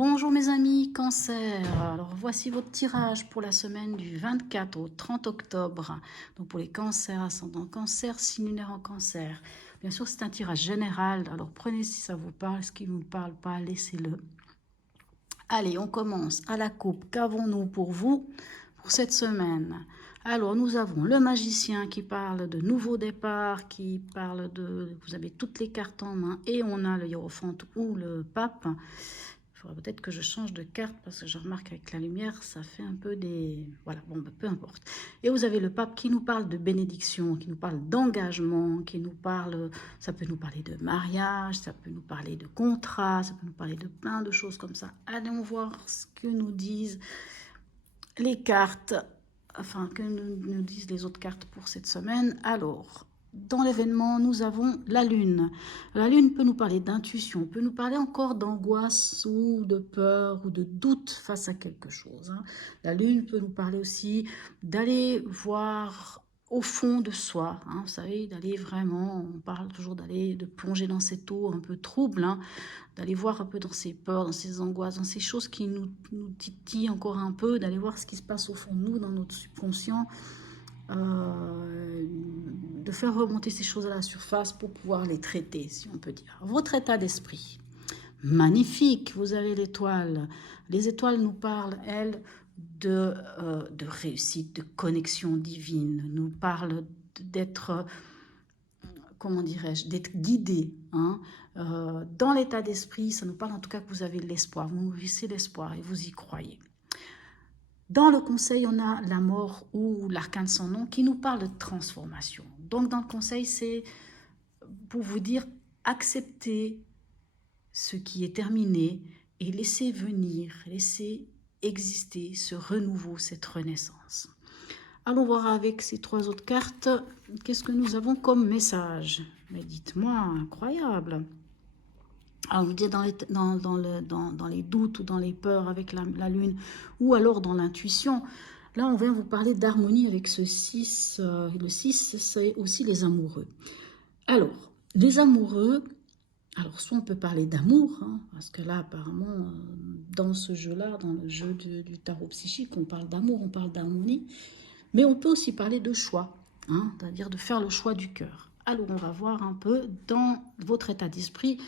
Bonjour mes amis, Cancer. Alors voici votre tirage pour la semaine du 24 au 30 octobre. Donc pour les cancers, ascendant cancer, signe lunaire en cancer. Bien sûr, c'est un tirage général. Alors prenez si ça vous parle, ce qui ne vous parle pas, laissez-le. Allez, on commence à la coupe. Qu'avons-nous pour vous pour cette semaine? Alors, nous avons le magicien qui parle de nouveau départ, qui parle de... Vous avez toutes les cartes en main et on a le hiérophant ou le pape. Il faudrait peut-être que je change de carte parce que je remarque avec la lumière, ça fait un peu des... Voilà, bon, peu importe. Et vous avez le pape qui nous parle de bénédiction, qui nous parle d'engagement, qui nous parle... Ça peut nous parler de mariage, ça peut nous parler de contrat, ça peut nous parler de plein de choses comme ça. Allons voir ce que nous disent les cartes, enfin, que nous disent les autres cartes pour cette semaine. Alors... Dans l'événement, nous avons la lune. La lune peut nous parler d'intuition, peut nous parler encore d'angoisse ou de peur ou de doute face à quelque chose. La lune peut nous parler aussi d'aller voir au fond de soi. Vous savez, d'aller vraiment, on parle toujours de plonger dans cette eau un peu trouble, d'aller voir un peu dans ses peurs, dans ses angoisses, dans ces choses qui nous titillent encore un peu, d'aller voir ce qui se passe au fond de nous, dans notre subconscient. De faire remonter ces choses à la surface pour pouvoir les traiter, si on peut dire. Votre état d'esprit, magnifique, vous avez l'étoile. Les étoiles nous parlent, elles, de réussite, de connexion divine, nous parlent d'être, comment dirais-je, d'être guidé. Dans l'état d'esprit, ça nous parle en tout cas que vous avez l'espoir, vous nourrissez l'espoir et vous y croyez. Dans le conseil, on a la mort ou l'arcane sans nom qui nous parle de transformation. Donc dans le conseil, c'est pour vous dire acceptez ce qui est terminé et laissez venir, laissez exister ce renouveau, cette renaissance. Allons voir avec ces trois autres cartes, qu'est-ce que nous avons comme message? Mais dites-moi, incroyable! Alors, je vous dis dans les doutes ou dans les peurs avec la lune, ou alors dans l'intuition. Là, on vient vous parler d'harmonie avec ce 6. Le 6, c'est aussi les amoureux. Alors, les amoureux, alors soit on peut parler d'amour, parce que là, apparemment, dans ce jeu-là, dans le jeu du tarot psychique, on parle d'amour, on parle d'harmonie, mais on peut aussi parler de choix, c'est-à-dire de faire le choix du cœur. Alors, on va voir un peu dans votre état d'esprit.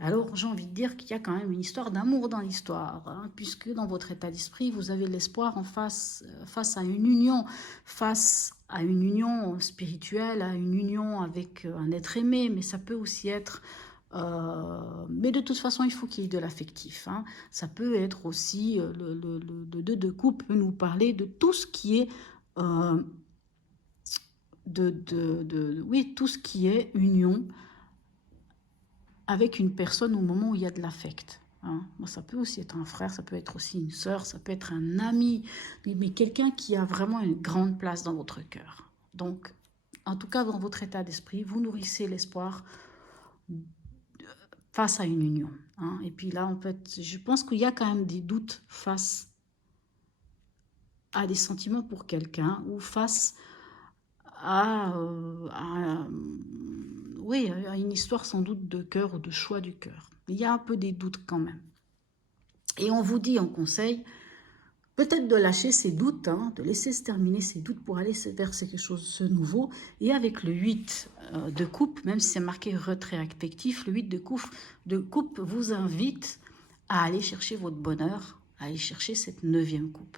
Alors, j'ai envie de dire qu'il y a quand même une histoire d'amour dans l'histoire, puisque dans votre état d'esprit, vous avez l'espoir en face à une union, face à une union spirituelle, à une union avec un être aimé, mais ça peut aussi être... mais de toute façon, il faut qu'il y ait de l'affectif. Ça peut être aussi, le 2 de coupe peut nous parler de tout ce qui est... oui, tout ce qui est union avec une personne au moment où il y a de l'affect. Ça peut aussi être un frère, ça peut être aussi une sœur, ça peut être un ami, mais quelqu'un qui a vraiment une grande place dans votre cœur. Donc, en tout cas, dans votre état d'esprit, vous nourrissez l'espoir face à une union. Et puis là, en fait, je pense qu'il y a quand même des doutes face à des sentiments pour quelqu'un ou face oui, à une histoire sans doute de cœur ou de choix du cœur. Il y a un peu des doutes quand même. Et on vous dit en conseil, peut-être de lâcher ces doutes, de laisser se terminer ces doutes pour aller vers quelque chose de nouveau. Et avec le 8 de coupe, même si c'est marqué retrait affectif, le 8 de coupe vous invite à aller chercher votre bonheur, à aller chercher cette 9e coupe.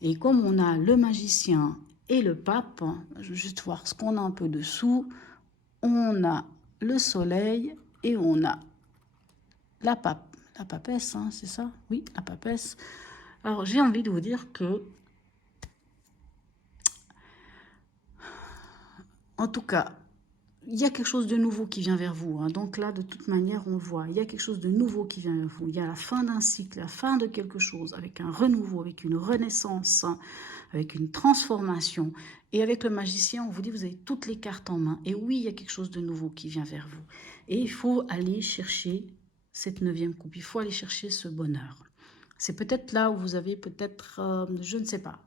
Et comme on a le magicien et le pape, je vais juste voir ce qu'on a un peu dessous. On a le soleil et on a la papesse, c'est ça? Oui, la papesse. Alors, j'ai envie de vous dire que, en tout cas, il y a quelque chose de nouveau qui vient vers vous. Donc là, de toute manière, on le voit. Il y a quelque chose de nouveau qui vient vers vous. Il y a la fin d'un cycle, la fin de quelque chose, avec un renouveau, avec une renaissance, avec une transformation. Et avec le magicien, on vous dit, vous avez toutes les cartes en main. Et oui, il y a quelque chose de nouveau qui vient vers vous. Et il faut aller chercher cette 9e coupe. Il faut aller chercher ce bonheur. C'est peut-être là où vous avez peut-être, je ne sais pas,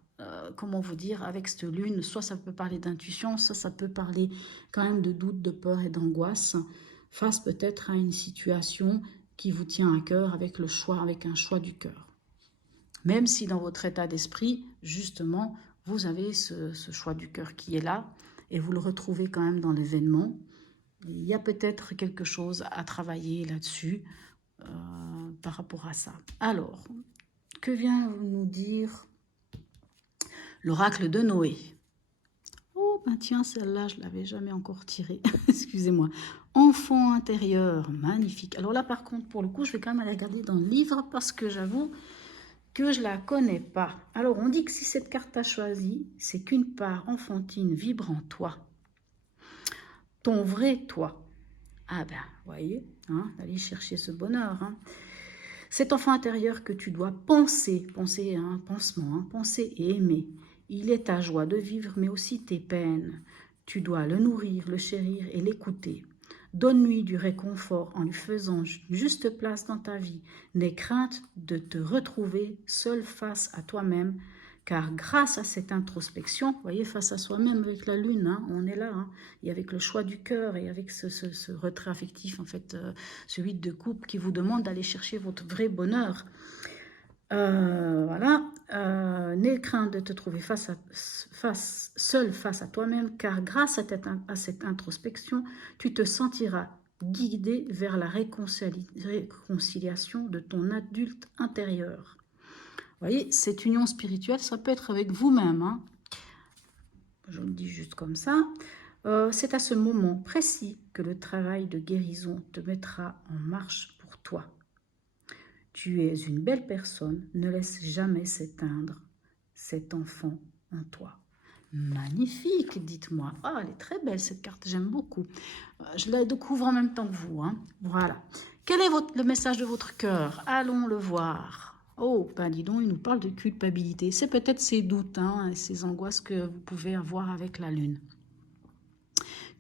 comment vous dire, avec cette lune, soit ça peut parler d'intuition, soit ça peut parler quand même de doute, de peur et d'angoisse, face peut-être à une situation qui vous tient à cœur avec le choix, avec un choix du cœur. Même si dans votre état d'esprit, justement, vous avez ce choix du cœur qui est là et vous le retrouvez quand même dans l'événement. Il y a peut-être quelque chose à travailler là-dessus par rapport à ça. Alors, que vient nous dire l'oracle de Noé? Oh, ben tiens, celle-là, je ne l'avais jamais encore tirée. Excusez-moi. Enfant intérieur, magnifique. Alors là, par contre, pour le coup, je vais quand même aller regarder dans le livre parce que j'avoue que je ne la connais pas. Alors, on dit que si cette carte t'a choisi, c'est qu'une part enfantine vibre en toi. Ton vrai toi. Ah ben, voyez, hein, allez chercher ce bonheur. Hein. Cet enfant intérieur que tu dois penser un pansement, hein, penser et aimer. Il est ta joie de vivre, mais aussi tes peines. Tu dois le nourrir, le chérir et l'écouter. Donne-lui du réconfort en lui faisant juste place dans ta vie. N'aie crainte de te retrouver seul face à toi-même, car grâce à cette introspection, vous voyez, face à soi-même avec la lune, hein, on est là, hein, et avec le choix du cœur et avec ce retrait affectif, en fait, ce 8 de coupe qui vous demande d'aller chercher votre vrai bonheur. Voilà, n'aie crainte de te trouver seul face à toi-même, car grâce à cette introspection, tu te sentiras guidé vers la réconciliation de ton adulte intérieur. Vous voyez, cette union spirituelle, ça peut être avec vous-même. Hein. Je le dis juste comme ça. C'est à ce moment précis que le travail de guérison te mettra en marche pour toi. Tu es une belle personne, ne laisse jamais s'éteindre cet enfant en toi. Magnifique, dites-moi. Ah, elle est très belle cette carte, j'aime beaucoup. Je la découvre en même temps que vous. Hein. Voilà. Quel est le message de votre cœur? Allons le voir. Oh, ben dis donc, il nous parle de culpabilité. C'est peut-être ces doutes, hein, ces angoisses que vous pouvez avoir avec la lune.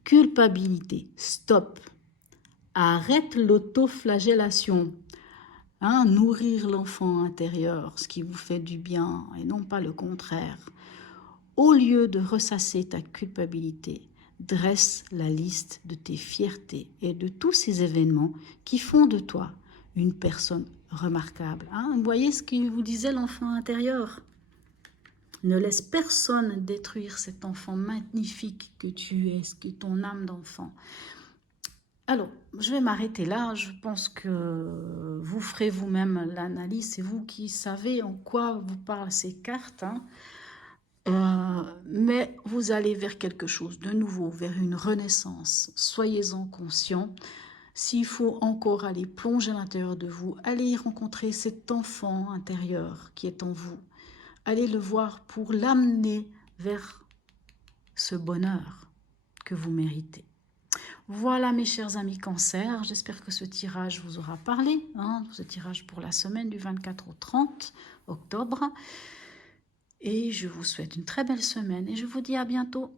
Culpabilité, stop. Arrête l'autoflagellation. Hein, nourrir l'enfant intérieur, ce qui vous fait du bien, et non pas le contraire. Au lieu de ressasser ta culpabilité, dresse la liste de tes fiertés et de tous ces événements qui font de toi une personne remarquable. Hein, vous voyez ce que vous disait l'enfant intérieur? Ne laisse personne détruire cet enfant magnifique que tu es, ce qui est ton âme d'enfant. Alors, je vais m'arrêter là. Je pense que vous ferez vous-même l'analyse. C'est vous qui savez en quoi vous parlent ces cartes. Hein. Mais vous allez vers quelque chose de nouveau, vers une renaissance. Soyez-en conscients. S'il faut encore aller plonger à l'intérieur de vous, allez rencontrer cet enfant intérieur qui est en vous. Allez le voir pour l'amener vers ce bonheur que vous méritez. Voilà mes chers amis Cancer, j'espère que ce tirage vous aura parlé, hein, ce tirage pour la semaine du 24 au 30 octobre. Et je vous souhaite une très belle semaine et je vous dis à bientôt.